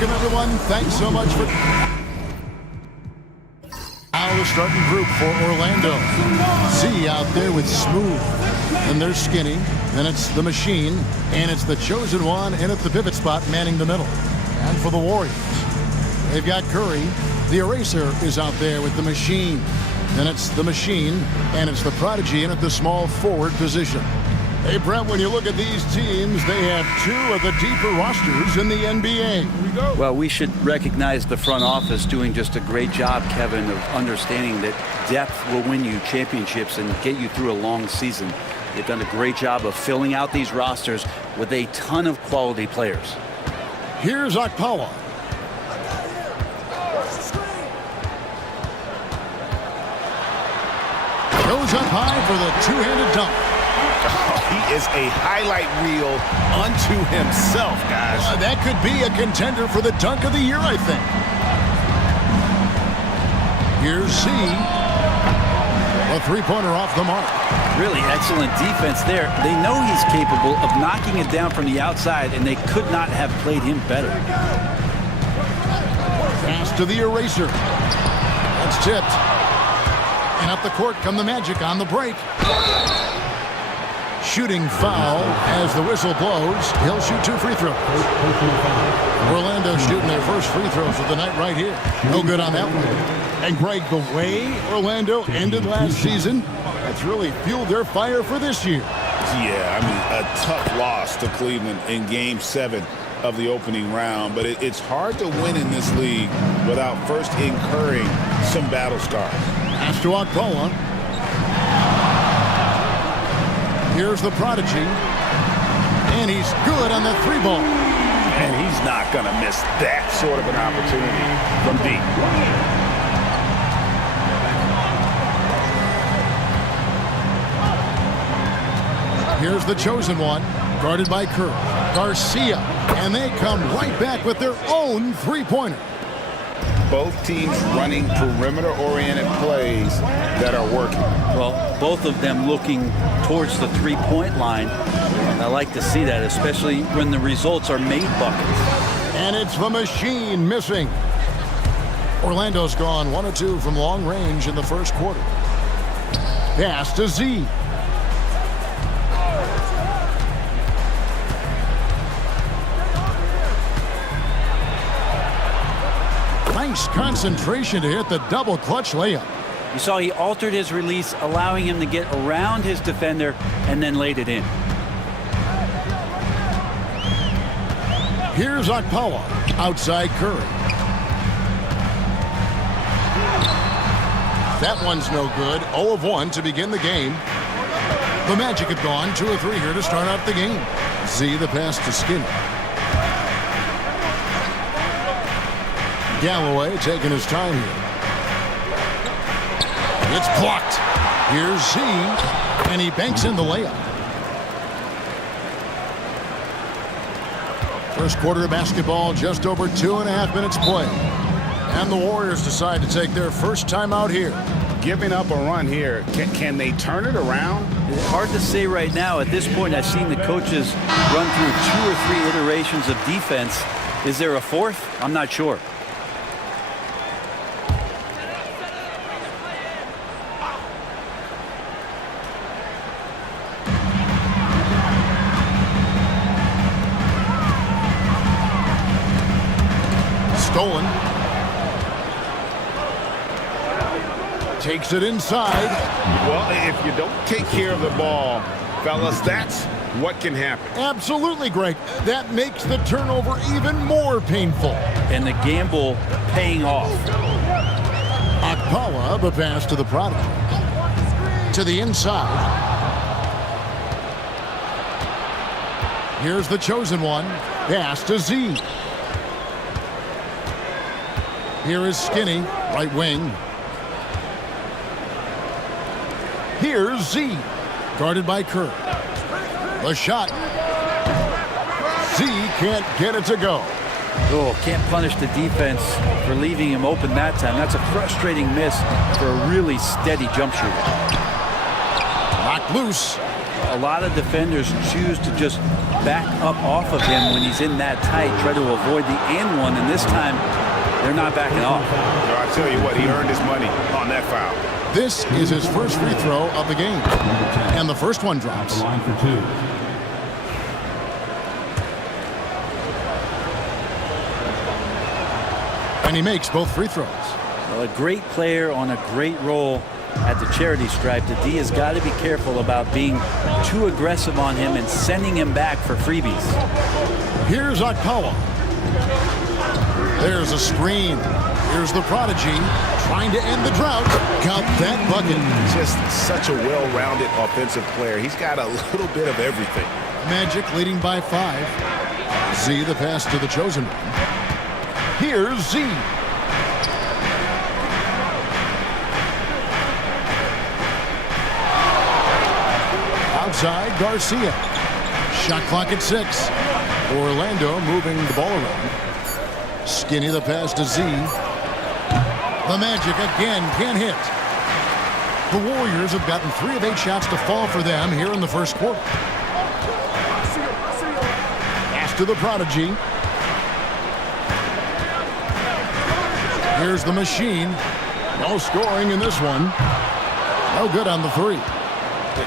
Welcome, everyone. Thanks so much for... Now the starting group for Orlando. Z out there with Smooth. And there's Skinny. Then it's the Machine. And it's the Chosen One in at the pivot spot manning the middle. And for the Warriors, they've got Curry. The Eraser is out there with the Machine. Then it's the Machine. And it's the Prodigy in at the small forward position. Hey, Brett, when you look at these teams, they have two of the deeper rosters in the NBA. Well, we should recognize the front office doing just a great job, Kevin, of understanding that depth will win you championships and get you through a long season. They've done a great job of filling out these rosters with a ton of quality players. Here's Okpala. Goes up high for the two-handed dunk. He is a highlight reel unto himself, guys. That could be a contender for the dunk of the year, I think. Here's Z. A three-pointer off the mark. Really excellent defense there. They know he's capable of knocking it down from the outside, and they could not have played him better. Pass to the Eraser. That's tipped. And up the court come the Magic on the break. Shooting foul as the whistle blows. He'll shoot two free throws. Orlando shooting their first free throws of the night right here. No good on that one. And Greg, the way Orlando ended last season, that's really fueled their fire for this year. Yeah, I mean, a tough loss to Cleveland in Game 7 of the opening round. But it's hard to win in this league without first incurring some battle scars. Pass to Okpala. Here's the Prodigy. And he's good on the three ball. And he's not going to miss that sort of an opportunity from deep. Here's the Chosen One, guarded by Curry. Garcia. And they come right back with their own three-pointer. Both teams running perimeter-oriented plays that are working. Well, both of them looking towards the three-point line. And I like to see that, especially when the results are made buckets. And it's the Machine missing. Orlando's gone 1 of 2 from long range in the first quarter. Pass to Z. Nice concentration to hit the double clutch layup. You saw he altered his release, allowing him to get around his defender and then laid it in. Here's Okpala, outside Curry. That one's no good. 0 of 1 to begin the game. The Magic have gone 2 of 3 here to start out the game. Z the pass to Skinny. Galloway taking his time here. It's blocked. Here's Z, and he banks in the layup. First quarter of basketball, just over 2.5 minutes play. And the Warriors decide to take their first time out here. Giving up a run here. Can they turn it around? It's hard to say right now. At this point, I've seen the coaches run through 2 or 3 iterations of defense. Is there a fourth? I'm not sure. Stolen. Takes it inside. Well, if you don't take care of the ball, fellas, that's what can happen. Absolutely, Greg. That makes the turnover even more painful. And the gamble paying off. Okpala, the pass to the Prodigy. To the inside. Here's the Chosen One. Pass to Z. Here is Skinny, right wing. Here's Z, guarded by Curry. The shot. Z can't get it to go. Oh, can't punish the defense for leaving him open that time. That's a frustrating miss for a really steady jump shooter. Knocked loose. A lot of defenders choose to just back up off of him when he's in that tight, try to avoid the and one, and this time they're not backing off. I tell you what, he earned his money on that foul. This is his first free throw of the game. And the first one drops. Line for 2. And he makes both free throws. Well, a great player on a great role at the charity stripe. The D has got to be careful about being too aggressive on him and sending him back for freebies. Here's Akawa. There's a screen. Here's the prodigy trying to end the drought. Count that bucket. Just such a well-rounded offensive player. He's got a little bit of everything. Magic leading by 5. Z the pass to the chosen one. Here's Z. Outside, Garcia. Shot clock at 6. Orlando moving the ball around. Skinny the pass to Z. The Magic again can't hit. The Warriors have gotten 3 of 8 shots to fall for them here in the first quarter. Pass to the prodigy. Here's the machine. No scoring in this one. No good on the 3.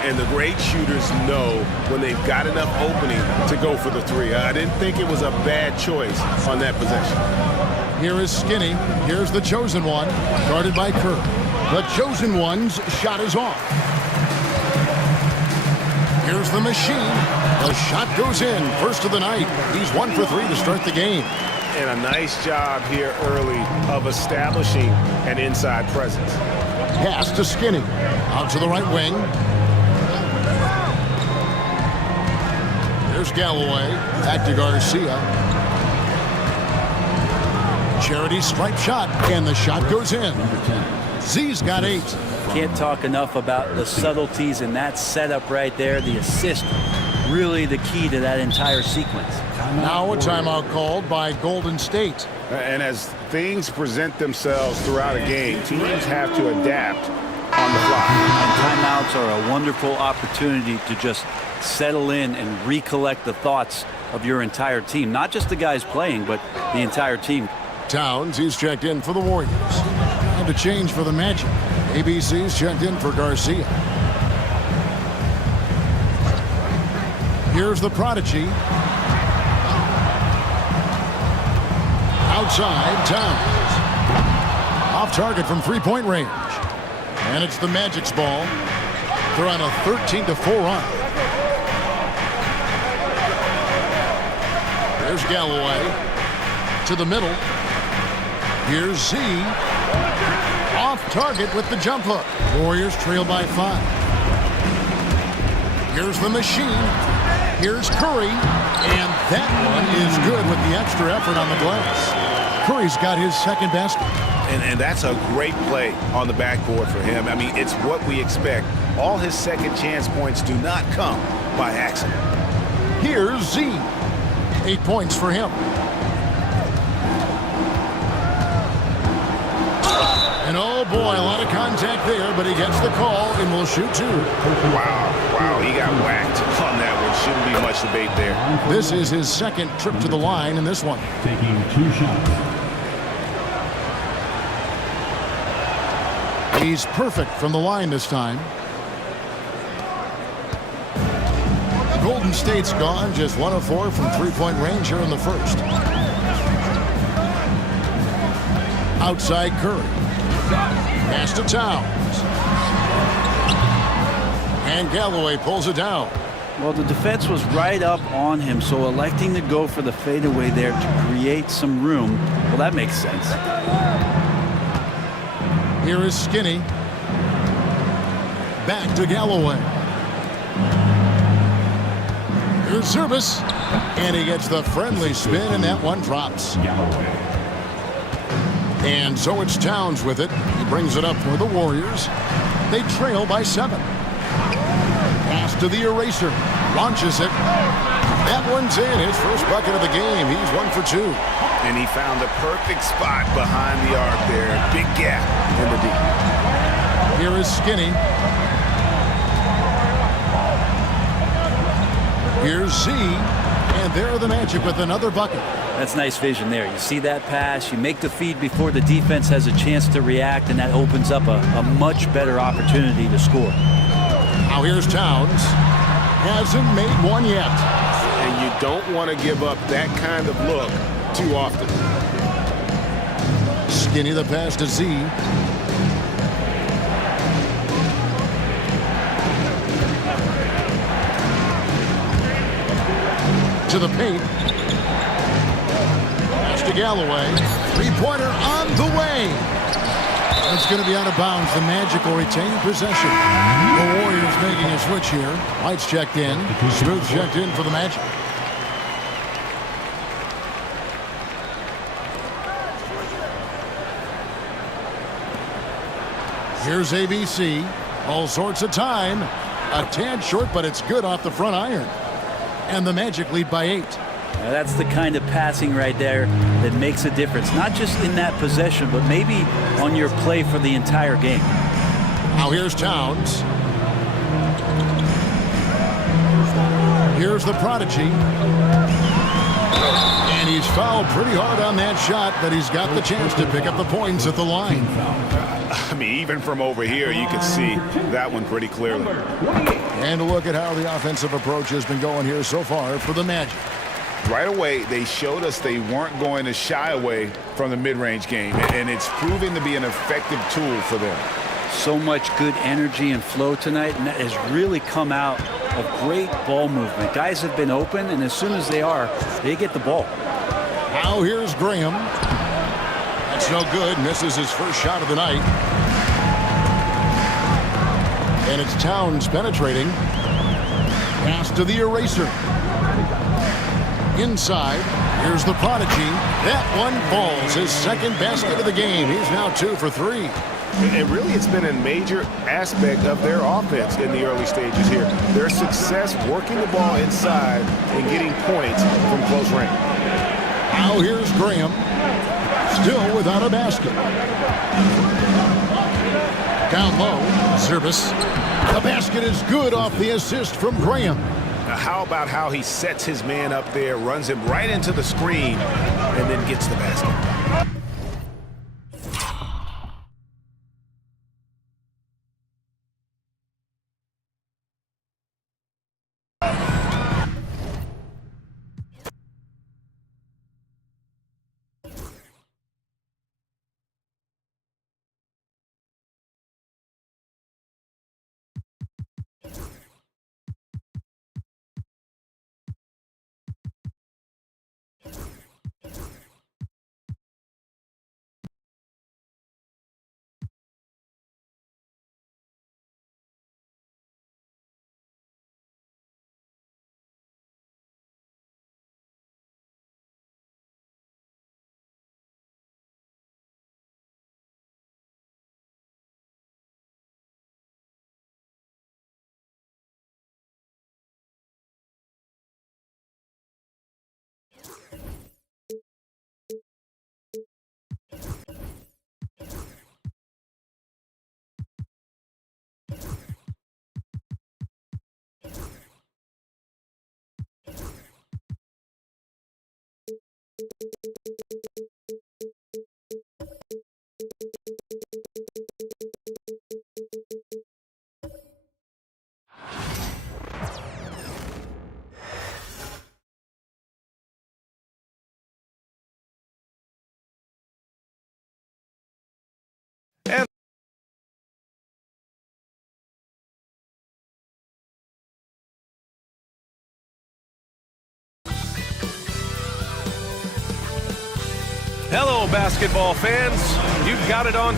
And the great shooters know when they've got enough opening to go for the 3. I didn't think it was a bad choice on that possession. Here is Skinny. Here's the chosen one, guarded by Kerr. The chosen one's shot is off. Here's the machine. The shot goes in. First of the night. He's 1 for 3 to start the game. And a nice job here early of establishing an inside presence. Pass to Skinny. Out to the right wing. Here's Galloway. Back to Garcia. Charity stripe shot. And the shot goes in. Z's got 8. Can't talk enough about the subtleties in that setup right there. The assist, really the key to that entire sequence. Now a timeout called by Golden State. And as things present themselves throughout a game, teams have to adapt on the fly. And timeouts are a wonderful opportunity to just settle in and recollect the thoughts of your entire team. Not just the guys playing, but the entire team. Towns, he's checked in for the Warriors. Time to change for the Magic. ABC's checked in for Garcia. Here's the prodigy. Outside, Towns. Off target from three-point range. And it's the Magic's ball. They're on a 13-4 run. There's Galloway. To the middle. Here's Z. Off target with the jump hook. Warriors trail by 5. Here's the machine. Here's Curry. And that one is good with the extra effort on the glass. Curry's got his second basket. And that's a great play on the backboard for him. I mean, it's what we expect. All his second chance points do not come by accident. Here's Z. 8 points for him. And oh boy, a lot of contact there, but he gets the call and will shoot 2. Wow, he got whacked on that one. Shouldn't be much debate there. This is his second trip to the line in this one. Taking 2 shots. He's perfect from the line this time. Golden State's gone just 1 of 4 from three-point range here in the first. Outside Curry. Pass to Towns. And Galloway pulls it down. Well, the defense was right up on him, so electing to go for the fadeaway there to create some room, well, that makes sense. Here is Skinny. Back to Galloway. Here's Service. And he gets the friendly spin, and that one drops. Galloway. And so it's Towns with it. He brings it up for the Warriors. They trail by 7. Pass to the eraser. Launches it. That one's in. His first bucket of the game. He's 1 for 2. And he found the perfect spot behind the arc there. Big gap in the deep. Here is Skinny. Here's Z, and there are the Magic with another bucket. That's nice vision there. You see that pass, you make the feed before the defense has a chance to react, and that opens up a much better opportunity to score. Now here's Towns. Hasn't made one yet. And you don't want to give up that kind of look too often. Skinny the pass to Z. To the paint. Pass to Galloway. Three-pointer on the way. It's going to be out of bounds. The Magic will retain possession. The Warriors making a switch here. Lights checked in. Smooth checked in for the Magic. Here's ABC. All sorts of time. A tad short, but it's good off the front iron. And the Magic lead by 8. Now that's the kind of passing right there that makes a difference. Not just in that possession, but maybe on your play for the entire game. Now here's Towns. Here's the prodigy. And he's fouled pretty hard on that shot, but he's got the chance to pick up the points at the line. I mean, even from over here, you can see that one pretty clearly. And a look at how the offensive approach has been going here so far for the Magic. Right away, they showed us they weren't going to shy away from the mid-range game, and it's proving to be an effective tool for them. So much good energy and flow tonight, and that has really come out of great ball movement. Guys have been open, and as soon as they get the ball. Now here's Graham. That's no good. Misses his first shot of the night. And it's Towns penetrating. Pass to the eraser. Inside, here's the prodigy. That one falls. His second basket of the game. He's now 2 for 3. And really, it's been a major aspect of their offense in the early stages here. Their success working the ball inside and getting points from close range. Now here's Graham. Still without a basket. Down low, Zerbis. The basket is good off the assist from Graham. Now, how about how he sets his man up there, runs him right into the screen, and then gets the basket. Hello, basketball fans. You've got it on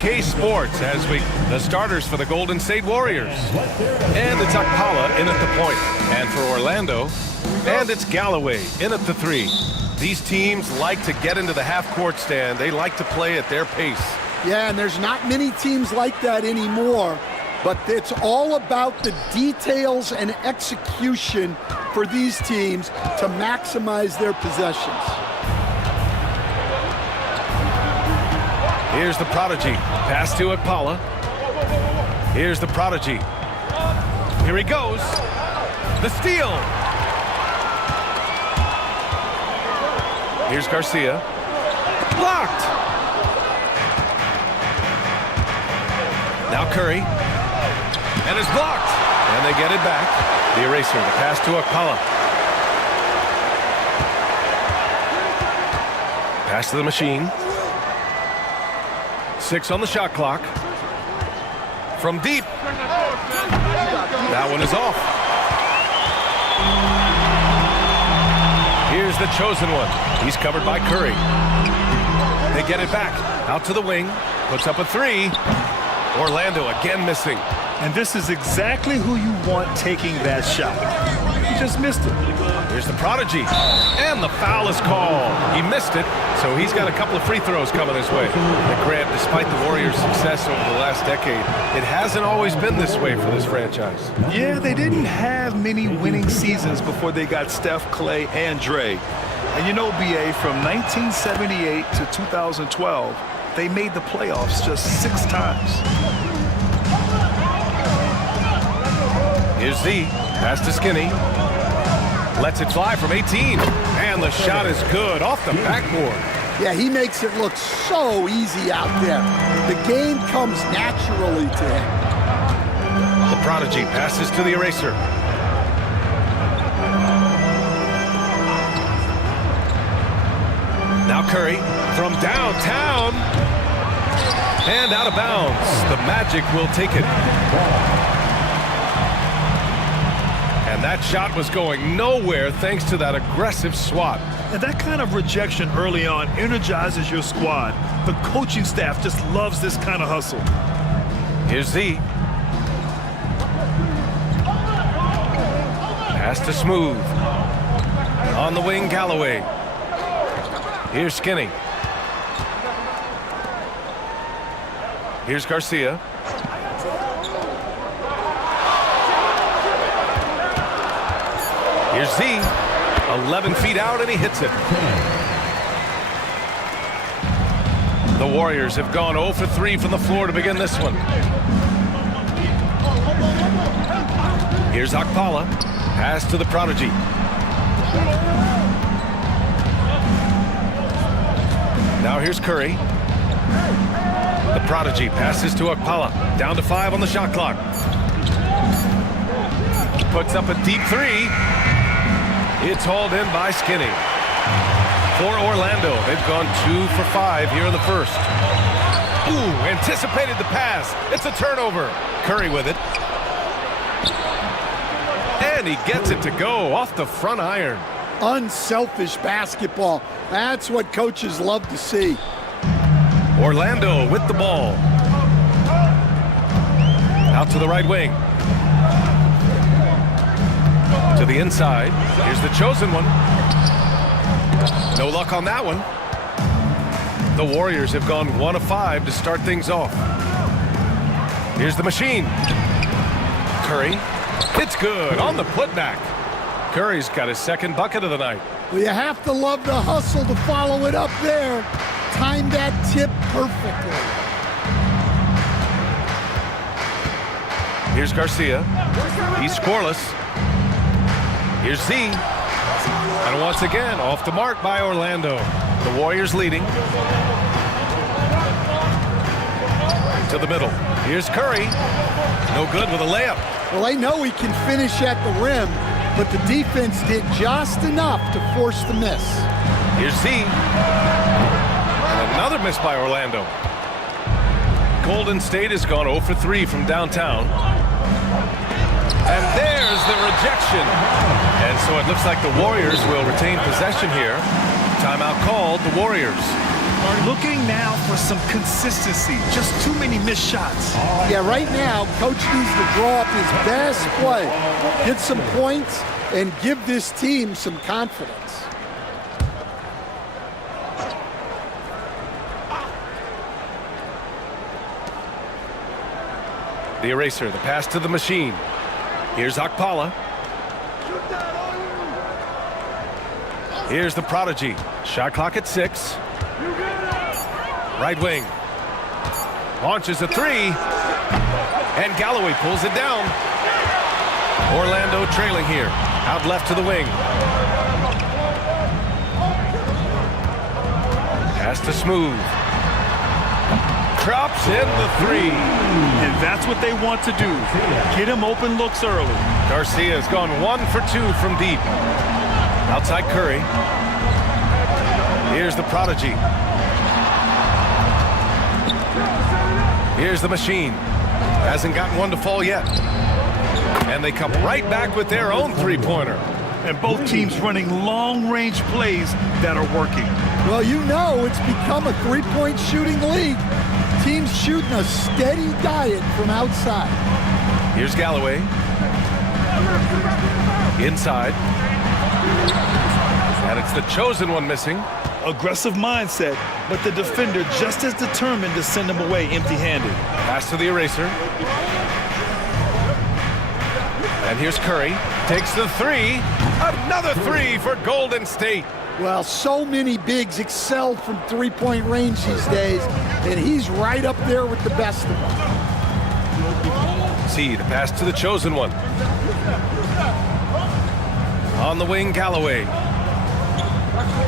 2K Sports as the starters for the Golden State Warriors. And it's Akpala in at the point. And for Orlando, and it's Galloway in at the 3. These teams like to get into the half-court stand. They like to play at their pace. Yeah, and there's not many teams like that anymore. But it's all about the details and execution for these teams to maximize their possessions. Here's the prodigy. Pass to Akpala. Here's the prodigy. Here he goes. The steal. Here's Garcia. Blocked. Now Curry. And it's blocked. And they get it back. The eraser. The pass to Akpala. Pass to the machine. 6 on the shot clock. From deep. That one is off. Here's the chosen one. He's covered by Curry. They get it back. Out to the wing. Puts up a 3. Orlando again missing. And this is exactly who you want taking that shot. He just missed it. Here's the prodigy. And the foul is called. He missed it, so he's got a couple of free throws coming his way. And Grant, despite the Warriors' success over the last decade, it hasn't always been this way for this franchise. Yeah, they didn't have many winning seasons before they got Steph, Clay, and Dre. And you know, BA, from 1978 to 2012, they made the playoffs just 6 times. Here's Z. Pass to Skinny. Lets it fly from 18. And the shot is good off the backboard. Yeah, he makes it look so easy out there. The game comes naturally to him. The prodigy passes to the eraser. Now Curry from downtown. And out of bounds. The Magic will take it. And that shot was going nowhere thanks to that aggressive swat. And that kind of rejection early on energizes your squad. The coaching staff just loves this kind of hustle. Here's Z. Pass to Smooth. On the wing, Galloway. Here's Skinny. Here's Garcia. Here's Z. 11 feet out, and he hits it. The Warriors have gone 0 for 3 from the floor to begin this one. Here's Akpala. Pass to the prodigy. Now here's Curry. The prodigy passes to Akpala. Down to 5 on the shot clock. Puts up a deep 3. It's hauled in by Skinny. For Orlando, they've gone 2 for 5 here in the first. Ooh, anticipated the pass. It's a turnover. Curry with it. And he gets it to go off the front iron. Unselfish basketball. That's what coaches love to see. Orlando with the ball. Out to the right wing. To the inside. Here's the chosen one. No luck on that one. The Warriors have gone 1 of 5 to start things off. Here's the machine. Curry. It's good on the putback. Curry's got his second bucket of the night. Well, you have to love the hustle to follow it up there. Timed that tip perfectly. Here's Garcia. He's scoreless. Here's Z. And once again, off the mark by Orlando. The Warriors leading. To the middle. Here's Curry. No good with a layup. Well, they know he can finish at the rim, but the defense did just enough to force the miss. Here's Z. And another miss by Orlando. Golden State has gone 0 for 3 from downtown. And there's the rejection. And so it looks like the Warriors will retain possession here. Timeout called, the Warriors. Looking now for some consistency. Just too many missed shots. Yeah, right now, Coach needs to draw up his best play, get some points, and give this team some confidence. The eraser, the pass to the machine. Here's Akpala. Here's the prodigy. Shot clock at 6. Right wing. Launches a 3. And Galloway pulls it down. Orlando trailing here. Out left to the wing. Pass to Smooth. Drops in the three. And that's what they want to do. Get him open looks early. Garcia's gone 1 for 2 from deep. Outside Curry. Here's the prodigy. Here's the machine. Hasn't gotten one to fall yet. And they come right back with their own three-pointer. And both teams running long-range plays that are working. Well, you know it's become a three-point shooting league. Teams shooting a steady diet from outside. Here's Galloway. Inside. And it's the chosen one missing. Aggressive mindset, but the defender just as determined to send him away empty-handed. Pass to the eraser. And here's Curry. Takes the three. Another three for Golden State. Well, so many bigs excel from three-point range these days, and he's right up there with the best of them. See the pass to the chosen one. On the wing, Galloway.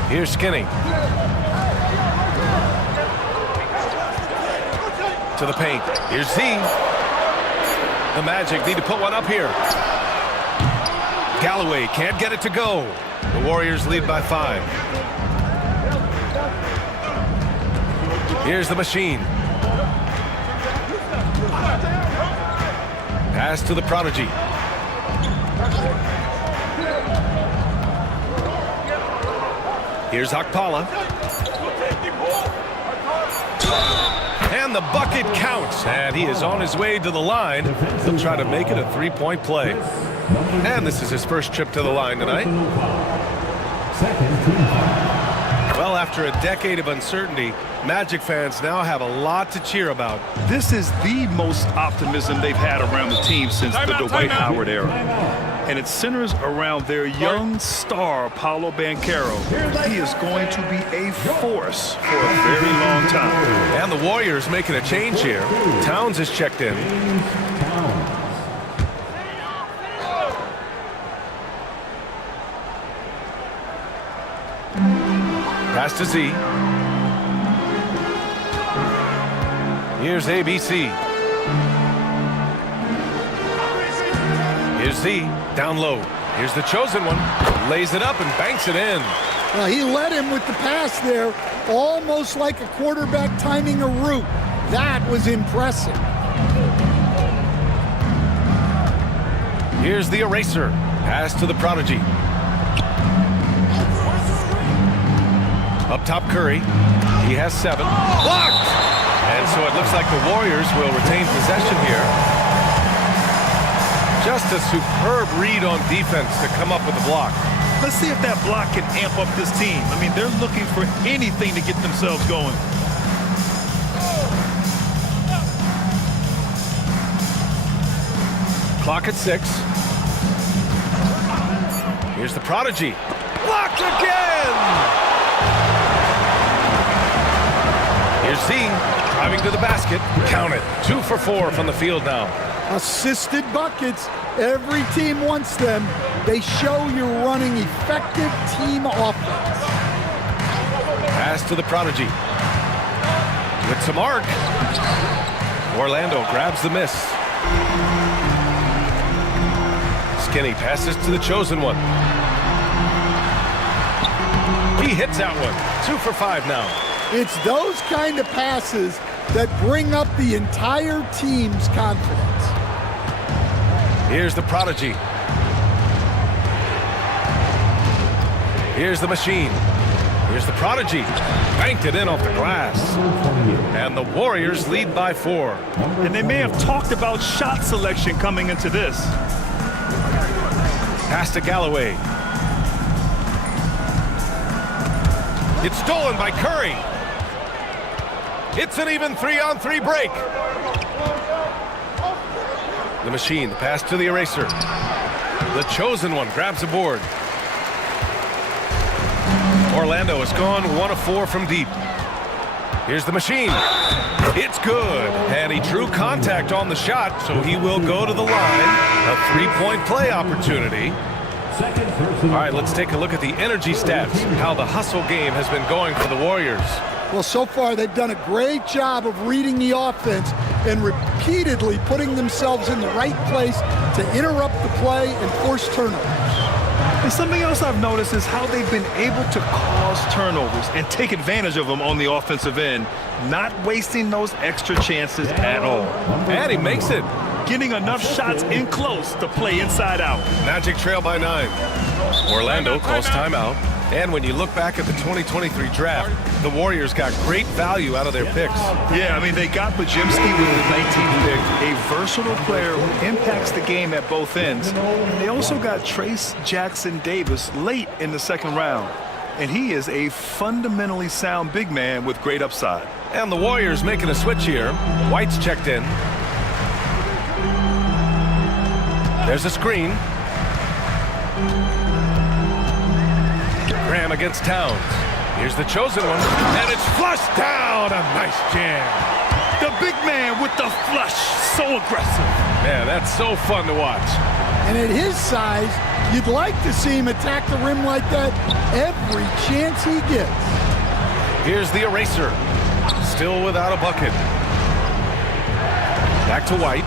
Here's Skinny. To the paint. Here's Z. The Magic need to put one up here. Galloway can't get it to go. The Warriors lead by 5. Here's the machine. Pass to the prodigy. Here's Akpala. And the bucket counts. And he is on his way to the line. He'll try to make it a three-point play. And this is his first trip to the line tonight. Well, after a decade of uncertainty, Magic fans now have a lot to cheer about. This is the most optimism they've had around the team since the Dwight Howard era. And it centers around their young star, Paolo Banchero. He is going to be a force for a very long time. And the Warriors making a change here. Towns is checked in. Pass to Z. Here's ABC. Here's Z. Down low. Here's the chosen one. Lays it up and banks it in. Well, he led him with the pass there, almost like a quarterback timing a route. That was impressive. Here's the eraser. Pass to the prodigy. Up top, Curry. He has 7. Blocked! And so it looks like the Warriors will retain possession here. Just a superb read on defense to come up with the block. Let's see if that block can amp up this team. I mean, they're looking for anything to get themselves going. Clock at 6. Here's the prodigy. Blocked again! Here's Z, driving to the basket. Count it. 2 for 4 from the field now. Assisted buckets. Every team wants them. They show you're running effective team offense. Pass to the prodigy. With some arc. Orlando grabs the miss. Skinny passes to the chosen one. He hits that one. 2 for 5 now. It's those kind of passes that bring up the entire team's confidence. Here's the prodigy. Here's the machine. Here's the prodigy. Banked it in off the glass. And the Warriors lead by 4. And they may have talked about shot selection coming into this. Pass to Galloway. It's stolen by Curry. It's an even 3-on-3 break. The machine, the pass to the eraser. The chosen one grabs a board. Orlando has gone 1 of 4 from deep. Here's the machine. It's good, and he drew contact on the shot, so he will go to the line. A three-point play opportunity. All right, let's take a look at the energy stats, how the hustle game has been going for the Warriors. Well, so far they've done a great job of reading the offense and repeatedly putting themselves in the right place to interrupt the play and force turnovers. And something else I've noticed is how they've been able to cause turnovers and take advantage of them on the offensive end, not wasting those extra chances at all. And he makes it. Getting enough shots in close to play inside out. Magic trail by 9. Orlando calls timeout. And when you look back at the 2023 draft, the Warriors got great value out of their picks. Yeah, I mean, they got Bajimski with the 19th pick, a versatile player who impacts the game at both ends. And they also got Trace Jackson Davis late in the second round. And he is a fundamentally sound big man with great upside. And the Warriors making a switch here. White's checked in. There's a screen. Graham against Towns. Here's the chosen one, and it's flushed down. A nice jam. The big man with the flush, so aggressive. Man, that's so fun to watch. And at his size, you'd like to see him attack the rim like that every chance he gets. Here's the eraser. Still without a bucket. Back to White.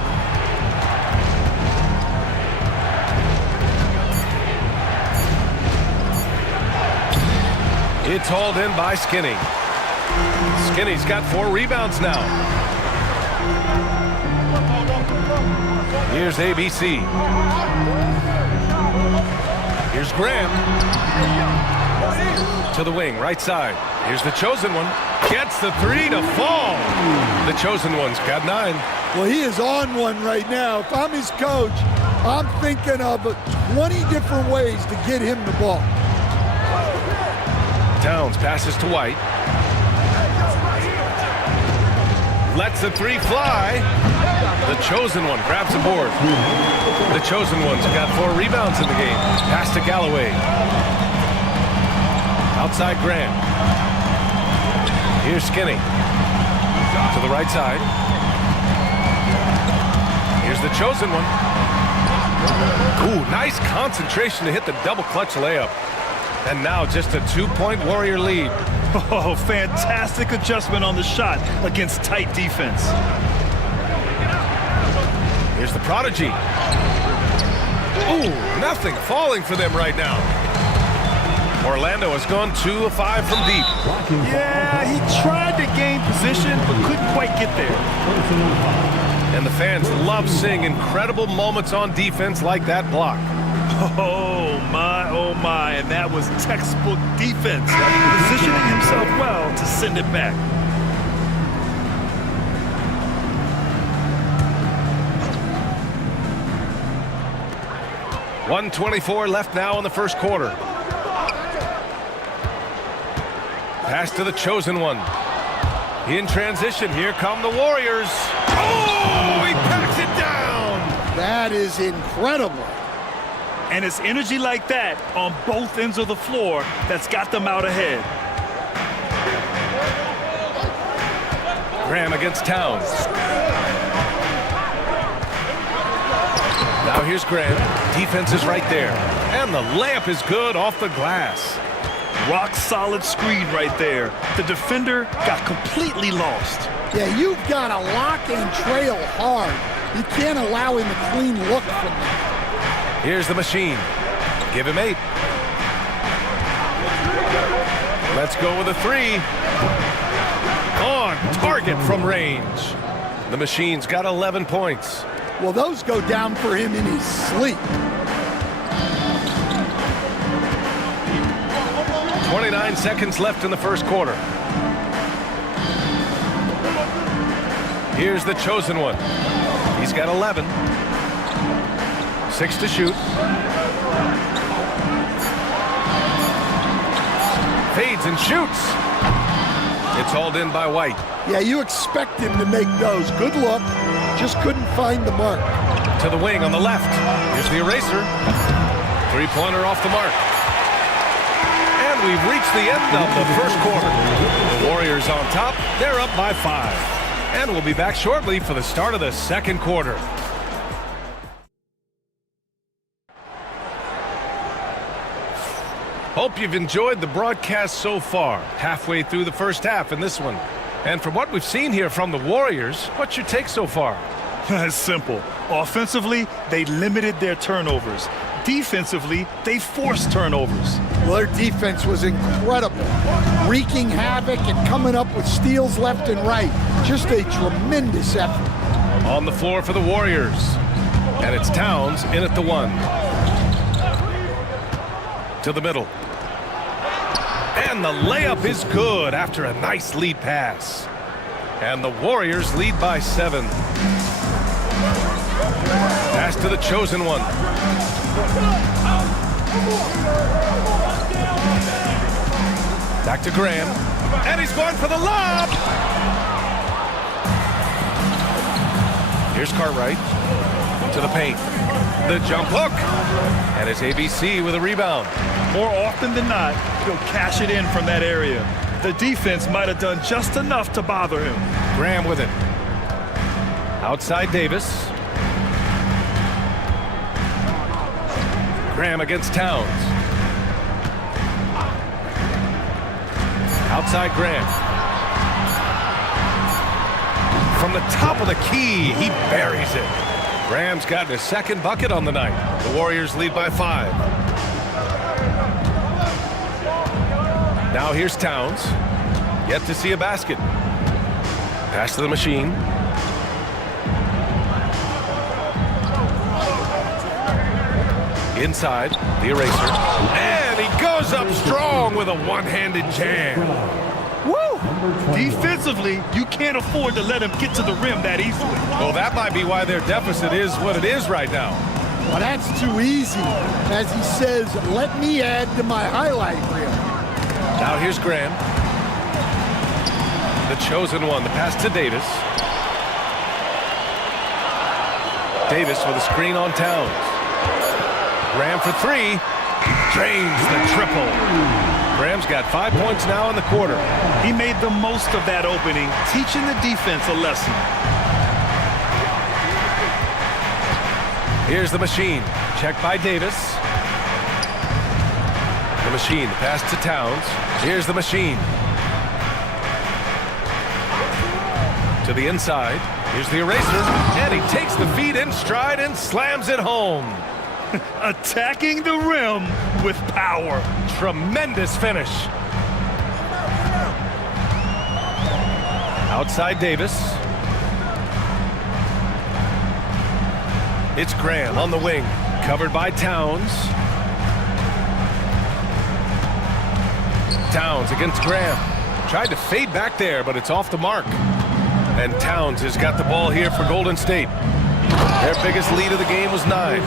It's hauled in by Skinny. Skinny's got 4 rebounds now. Here's ABC. Here's Graham. To the wing, right side. Here's the chosen one. Gets the 3 to fall. The chosen one's got 9. Well, he is on one right now. If I'm his coach, I'm thinking of 20 different ways to get him the ball. Towns passes to White. Lets the 3 fly. The chosen one grabs a board. The chosen one's got 4 rebounds in the game. Pass to Galloway. Outside Graham. Here's Skinny. To the right side. Here's the chosen one. Ooh, nice concentration to hit the double clutch layup. And now just a 2-point Warrior lead. Oh, fantastic adjustment on the shot against tight defense. Here's the prodigy. Ooh, nothing falling for them right now. Orlando has gone 2 of 5 from deep. Yeah, he tried to gain position, but couldn't quite get there. And the fans love seeing incredible moments on defense like that block. Oh my, and that was textbook defense. Positioning himself well to send it back. .124 left now in the first quarter. Pass to the chosen one. In transition, here come the Warriors. Oh, he packs it down. That is incredible. And it's energy like that on both ends of the floor that's got them out ahead. Graham against Towns. Now here's Graham. Defense is right there. And the layup is good off the glass. Rock solid screen right there. The defender got completely lost. Yeah, you've got to lock and trail hard. You can't allow him a clean look from that. Here's the machine. Give him 8. Let's go with a 3. On target from range. The machine's got 11 points. Well, those go down for him in his sleep. 29 seconds left in the first quarter. Here's the chosen one. He's got 11. 6 to shoot. Fades and shoots. It's hauled in by White. Yeah, you expect him to make those. Good look. Just couldn't find the mark. To the wing on the left. Here's the eraser. 3-pointer off the mark. And we've reached the end of the first quarter. The Warriors on top. They're up by 5. And we'll be back shortly for the start of the second quarter. Hope you've enjoyed the broadcast so far. Halfway through the first half in this one. And from what we've seen here from the Warriors, what's your take so far? It's simple. Offensively, they limited their turnovers. Defensively, they forced turnovers. Well, their defense was incredible, wreaking havoc and coming up with steals left and right. Just a tremendous effort. On the floor for the Warriors. And it's Towns in at the 1. To the middle. And the layup is good after a nice lead pass. And the Warriors lead by 7. Pass to the chosen one. Back to Graham. And he's going for the lob. Here's Cartwright. To the paint. The jump hook. And it's ABC with a rebound. More often than not, he'll cash it in from that area. The defense might have done just enough to bother him. Graham with it. Outside Davis. Graham against Towns. Outside Graham. From the top of the key, he buries it. Graham's gotten his second bucket on the night. The Warriors lead by 5. Now here's Towns. Yet to see a basket. Pass to the machine. Inside, the eraser. And he goes up strong with a one-handed jam. Woo! Defensively, you can't afford to let him get to the rim that easily. Well, that might be why their deficit is what it is right now. Well, that's too easy. As he says, let me add to my highlight reel. Now here's Graham. The chosen one. The pass to Davis. Davis with a screen on Towns. Graham for 3. Drains the triple. Graham's got 5 points now in the quarter. He made the most of that opening, teaching the defense a lesson. Here's the machine. Checked by Davis. The machine. Pass to Towns. Here's the machine. To the inside. Here's the eraser. And he takes the feed in stride and slams it home. Attacking the rim with power. Tremendous finish. Outside Davis. It's Graham on the wing. Covered by Towns. Towns against Graham. Tried to fade back there, but it's off the mark. And Towns has got the ball here for Golden State. Their biggest lead of the game was 9.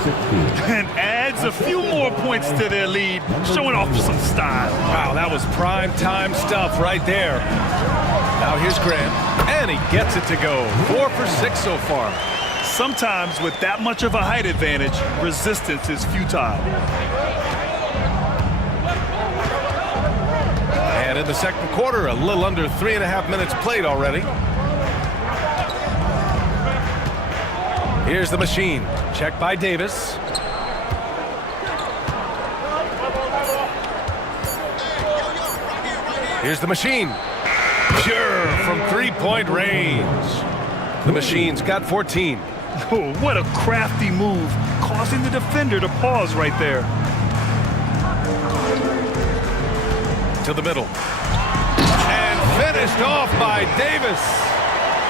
And adds a few more points to their lead, showing off some style. Wow, that was prime time stuff right there. Now here's Graham, and he gets it to go. 4 for 6 so far. Sometimes with that much of a height advantage, resistance is futile. And in the second quarter, a little under 3.5 minutes played already. Here's the machine. Checked by Davis. Here's the machine. Pure from three-point range. The machine's got 14. Oh, what a crafty move, causing the defender to pause right there. To the middle. And finished off by Davis.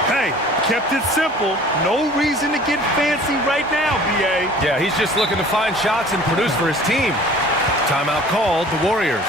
Hey, kept it simple. No reason to get fancy right now, B.A. Yeah, he's just looking to find shots and produce for his team. Timeout called, the Warriors.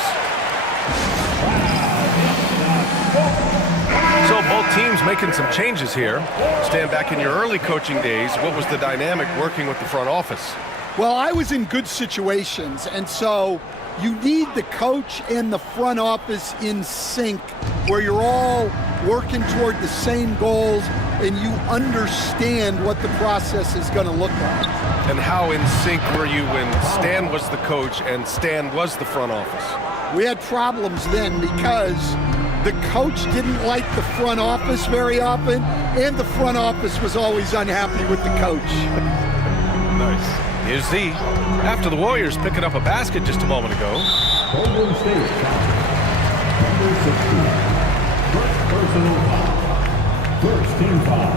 So both teams making some changes here. Stand back in your early coaching days, what was the dynamic working with the front office? Well, I was in good situations, and so you need the coach and the front office in sync where you're all working toward the same goals and you understand what the process is going to look like. And how in sync were you when Stan was the coach and Stan was the front office? We had problems then because the coach didn't like the front office very often, and the front office was always unhappy with the coach. Nice. Here's Z. After the Warriors picking up a basket just a moment ago. Golden State number 60. First personal foul. First team foul.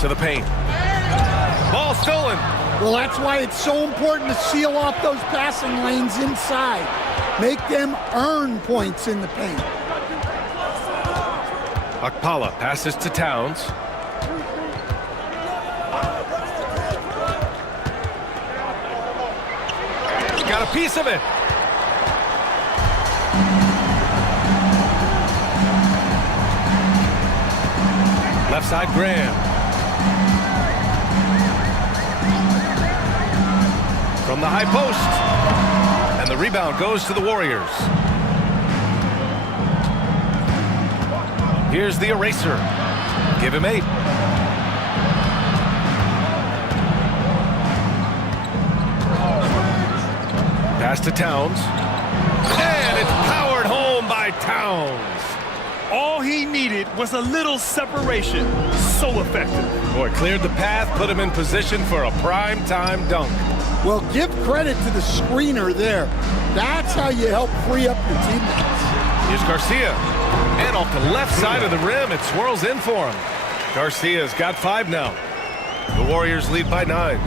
To the paint. Ball stolen. Well, that's why it's so important to seal off those passing lanes inside. Make them earn points in the paint. Akpala passes to Towns. Got a piece of it. Left side, Graham. From the high post. And the rebound goes to the Warriors. Here's the eraser. Give him 8. Pass to Towns. And it's powered home by Towns. All he needed was a little separation. So effective. Boy, cleared the path, put him in position for a prime-time dunk. Well, give credit to the screener there. That's how you help free up your teammates. Here's Garcia. And off the left side of the rim, it swirls in for him. Garcia's got 5 now. The Warriors lead by 9.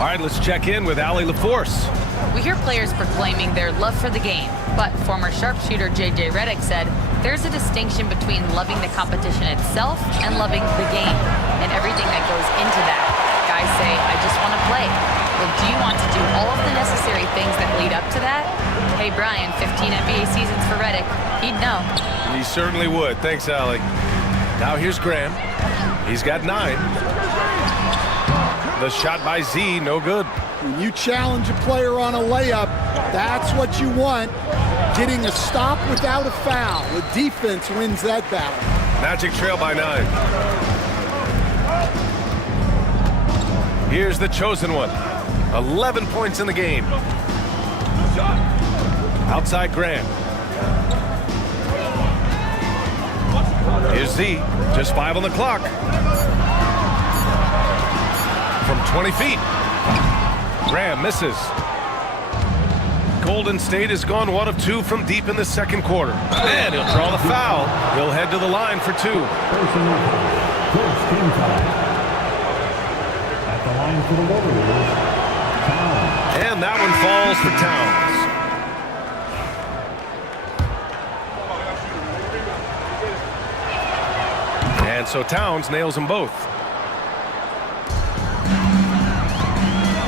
All right, let's check in with Allie LaForce. We hear players proclaiming their love for the game, but former sharpshooter J.J. Redick said there's a distinction between loving the competition itself and loving the game and everything that goes into that. Guys say, I just want to play. Well, do you want to do all of the necessary things that lead up to that? Hey, Brian, 15 NBA seasons for Redick. He'd know. He certainly would. Thanks, Allie. Now here's Graham. He's got 9. The shot by Z, no good. When you challenge a player on a layup, that's what you want. Getting a stop without a foul. The defense wins that battle. Magic trail by 9. Here's the chosen one. 11 points in the game. Outside Graham. Here's Z. Just 5 on the clock. From 20 feet. Graham misses. Golden State has gone 1 of 2 from deep in the second quarter. And he'll draw the foul. He'll head to the line for 2. Personal foul. First team foul. At the line for the Warriors, Towns. And that one falls for Towns. And so Towns nails them both.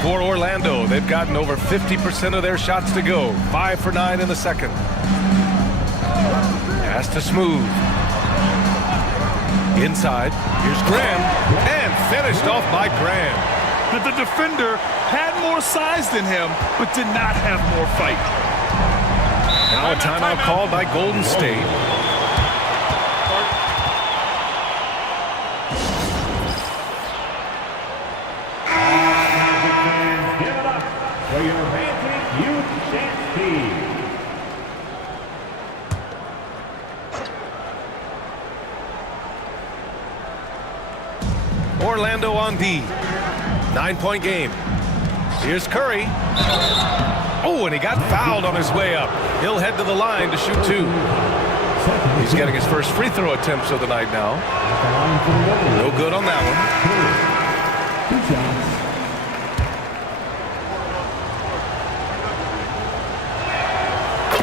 For Orlando, they've gotten over 50% of their shots to go. 5 for 9 in the second. Pass to Smooth. Inside, here's Graham. And finished off by Graham. But the defender had more size than him, but did not have more fight. Now a timeout called by Golden State. Give it up for your Vantage Youth Dance Team. Orlando on D. 9-point game. Here's Curry. Oh, and he got fouled on his way up. He'll head to the line to shoot 2. He's getting his first free throw attempts of the night now. No good on that one.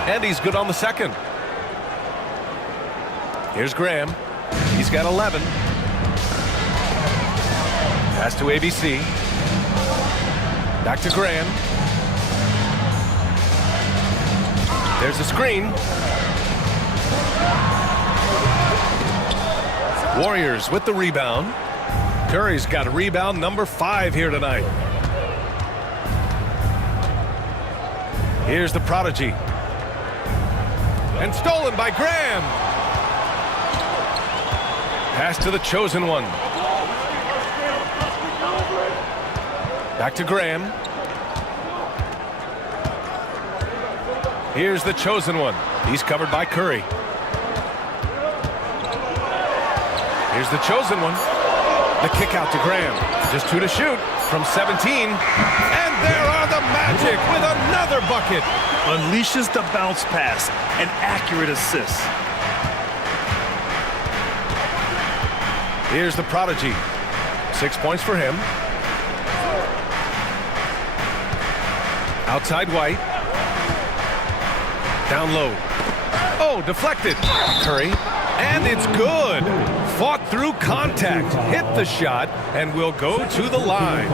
And he's good on the second. Here's Graham. He's got 11. Pass to ABC. Back to Graham. There's a screen. Warriors with the rebound. Curry's got a rebound number 5 here tonight. Here's the prodigy. And stolen by Graham. Pass to the chosen one. Back to Graham. Here's the chosen one. He's covered by Curry. Here's the chosen one. The kick out to Graham. Just 2 to shoot from 17. And there are the Magic with another bucket. Unleashes the bounce pass. An accurate assist. Here's the prodigy. 6 points for him. Outside White. Down low. Oh, deflected. Curry. And it's good. Fought through contact. Hit the shot and will go to the line.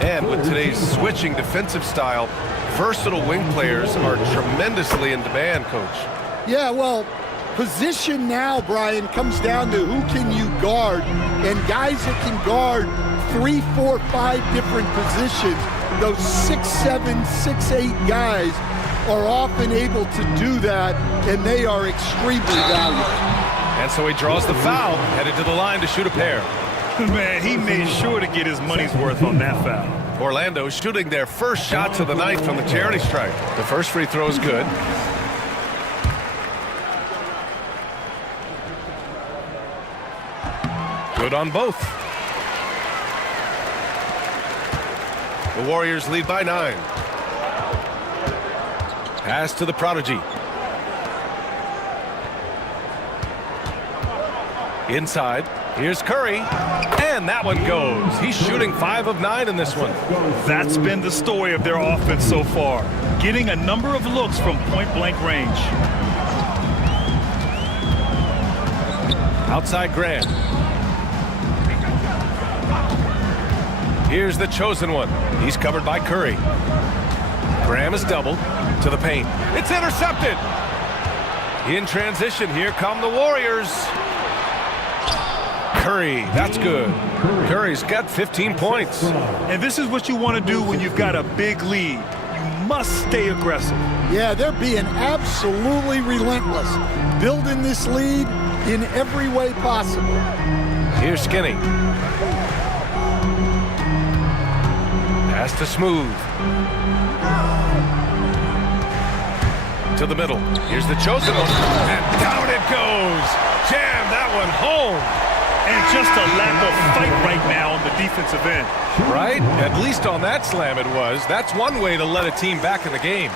And with today's switching defensive style, versatile wing players are tremendously in demand, Coach. Yeah, well, position now, Brian, comes down to who can you guard, and guys that can guard 3, 4, 5 different positions. Those 6'7", 6'8" guys are often able to do that, and they are extremely valuable. And so he draws the foul, headed to the line to shoot a pair. Man, he made sure to get his money's worth on that foul. Orlando shooting their first shots of the night from the charity stripe. The first free throw is good. Good on both. The Warriors lead by 9. Pass to the prodigy. Inside. Here's Curry. And that one goes. He's shooting 5 of 9 in this one. That's been the story of their offense so far. Getting a number of looks from point-blank range. Outside Grant. Here's the chosen one. He's covered by Curry. Graham is doubled to the paint. It's intercepted. In transition, here come the Warriors. Curry, that's good. Curry's got 15 points. And this is what you want to do when you've got a big lead. You must stay aggressive. Yeah, they're being absolutely relentless, building this lead in every way possible. Here's Skinny. Pass to Smooth. To the middle. Here's the chosen one. And down it goes. Jam that one home. And just a lack of fight right now on the defensive end. Right? At least on that slam it was. That's one way to let a team back in the game.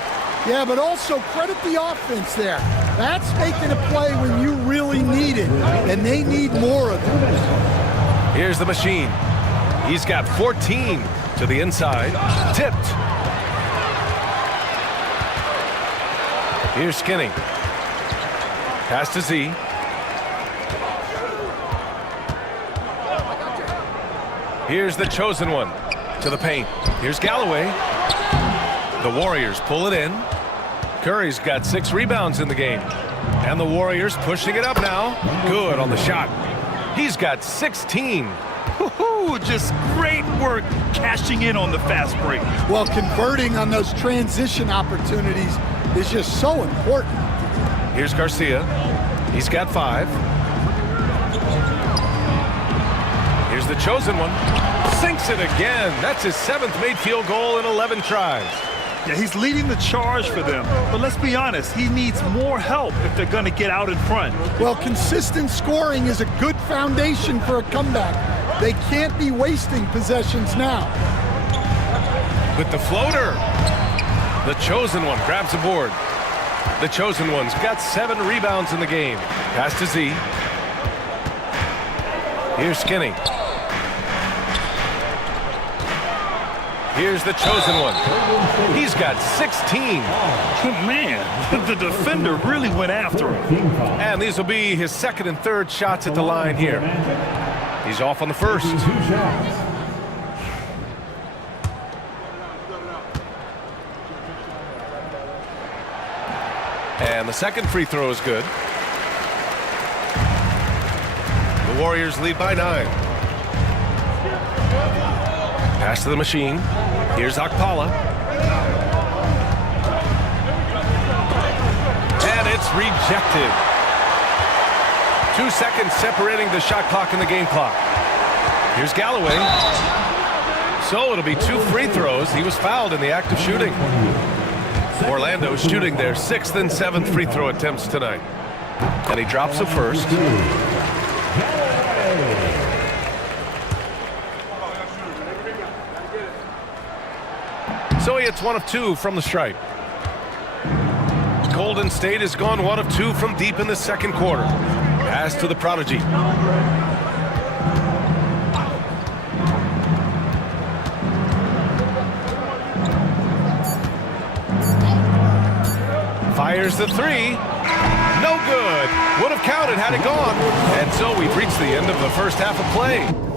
Yeah, but also credit the offense there. That's making a play when you really need it, and they need more of it. Here's the machine. He's got 14 to the inside. Tipped. Here's Skinny. Pass to Z. Here's the chosen one to the paint. Here's Galloway. The Warriors pull it in. Curry's got 6 rebounds in the game. And the Warriors pushing it up now. Good on the shot. He's got 16. Just great work cashing in on the fast break. Well, converting on those transition opportunities is just so important. Here's Garcia. He's got 5. Here's the chosen one. Sinks it again. That's his 7th made field goal in 11 tries. Yeah, he's leading the charge for them. But let's be honest, he needs more help if they're going to get out in front. Well, consistent scoring is a good foundation for a comeback. They can't be wasting possessions now. With the floater. The chosen one grabs the board. The chosen one's got 7 rebounds in the game. Pass to Z. Here's Skinny. Here's the chosen one. He's got 16. Man, the defender really went after him. And these will be his 2nd and 3rd shots at the line here. He's off on the first. And the 2nd free throw is good. The Warriors lead by 9. Pass to the machine. Here's Akpala. And it's rejected. 2 seconds separating the shot clock and the game clock. Here's Galloway. So it'll be 2 free throws. He was fouled in the act of shooting. Orlando shooting their 6th and 7th free throw attempts tonight. And he drops the first. So he hits 1 of 2 from the stripe. Golden State has gone 1 of 2 from deep in the second quarter. Pass to the prodigy. Fires the 3. No good. Would have counted had it gone. And so we've reached the end of the first half of play.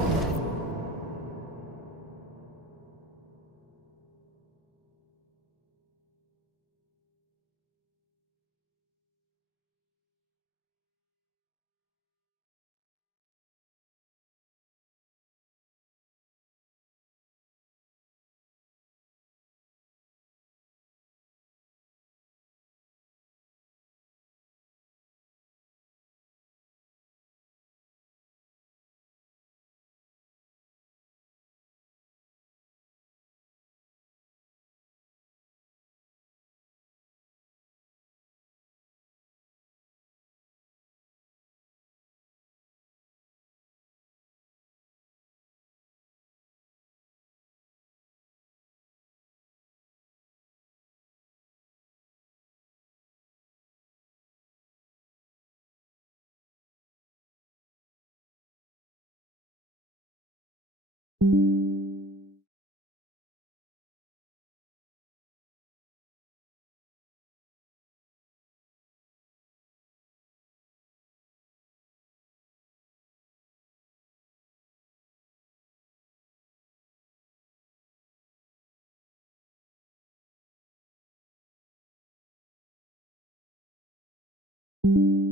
you